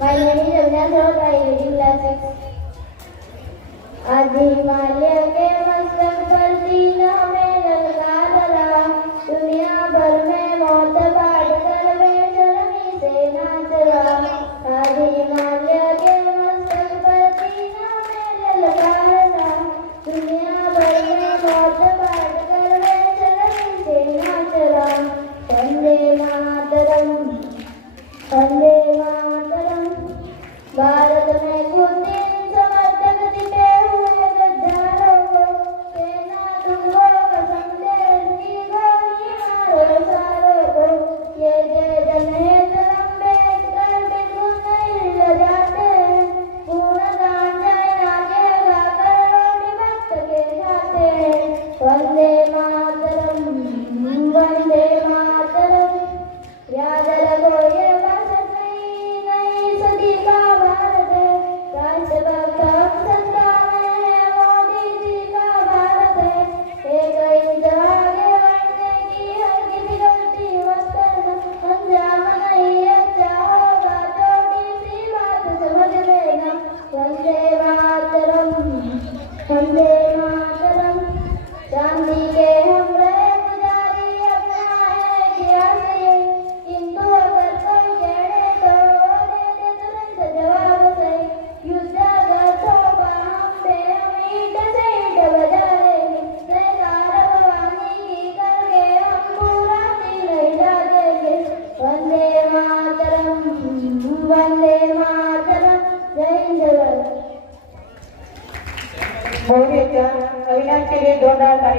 My name is Avinash Rao. I reading class 6. आज हिमालय के मस्तक पर जीना में ललकार रहा, दुनिया भर में मौत बांट कर वे शर्मी से नाच रहा। आज हिमालय के मस्तक पर जीना में ललकार रहा, दुनिया भर में मौत बांट कर वे शर्मी से नाच रहा। वंदे मातरम, वंदे मातरम। भारत में खुद समर्थक दिखे हुए गद्दारों को, सेना तुमको कसम देश की गोली मारो सारों को। ये जय जनहित लंबेट कर बिल्कुल नहीं लजाते हैं, पूर्ण गांजा आगे गाकर रोटी भक्त के खाते हैं। वंदे मातरम, वंदे मातरम। याद रखो ये भाषण नई सदी का भारत है, राष्ट्रभक्त हम सत्ता में है, मोदी जी का भारत है। एक इंच आगे बढ़ने की हर किसी गलती मत करना, अंजाम नहीं अच्छा होगा, छोटी सी बात समझ लेना। वंदे मातरम, वंदे मातरम। चांदी के हम रहे पुजारी, अपना है इतिहास ये, किंतु अगर कोई कहे तो दे दे तुरंत जवाब सही। युद्ध अगर थोपा हम पे, हम ईंट से ईंट बजा लेंगे, जयकार भवानी की करके हम पूरा दिन हिला देंगे। वंदे मातरम, वंदे मातरम। जय हिंद। मोदी अविनाश के लिए जोरदार ताली।